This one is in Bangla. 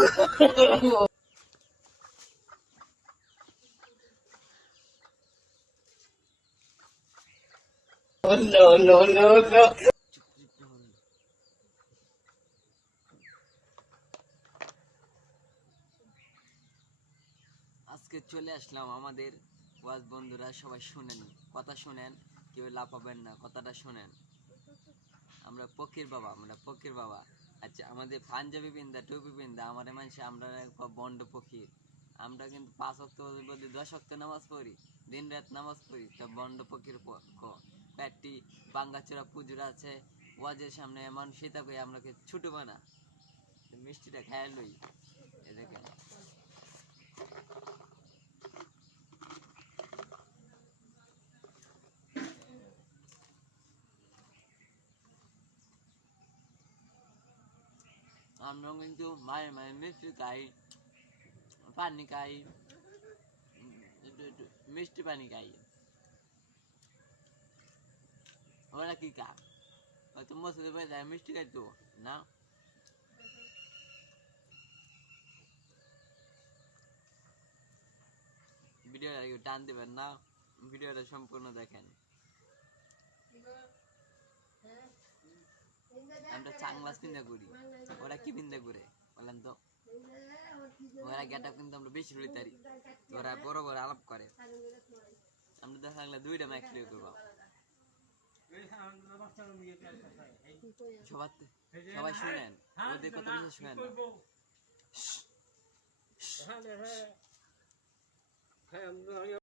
No, no, no, no. আজকে চলে আসলাম আমাদের ওয়াজ বন্ধুরা সবাই শুনেন, কথা শুনেন, কেউ লাফাবেন না, কথাটা শুনেন। আমরা ফকির বাবা। আচ্ছা, আমাদের পাঞ্জাবি পিন্দা, টুপি পিন্দা আমাদের মানুষে আমরা বন্ড ফকির। আমরা কিন্তু 5 ওয়াক্ত বলতে 10 ওয়াক্ত নামাজ পড়ি, দিন রাত নামাজ পড়ি, তা বন্ড ফকির কয়েকটি বাঙ্গাচোরা পুজোর আছে, ওয়াজের সামনে মানুষ সেটা কই আমরাকে ছোট বানা মিষ্টিটা খায় লই। এ দেখেন আমরা কিন্তু মায়ে মায়ে মিষ্টি খাই, পানি খাই, একটু মিষ্টি পানি খাই। ওরা কি খা হয়তো মসজিদে পাই যায় মিষ্টি খাইতো না। ভিডিওটা টান দেবেন না, ভিডিওটা সম্পূর্ণ দেখেন। আমরা চাংলাস পিন্দা করি, ওরা কি পিন্দা করে বলেন তো? ওরা গেটা কিন্তু আমরা বেশি লইতারি, ওরা বড় বড় আলাপ করে। আমরা দেখা গেলে দুইটা ম্যাচ প্লে করবো। সবাই শুনেন, ওদের কথা বেশি শুনেন না।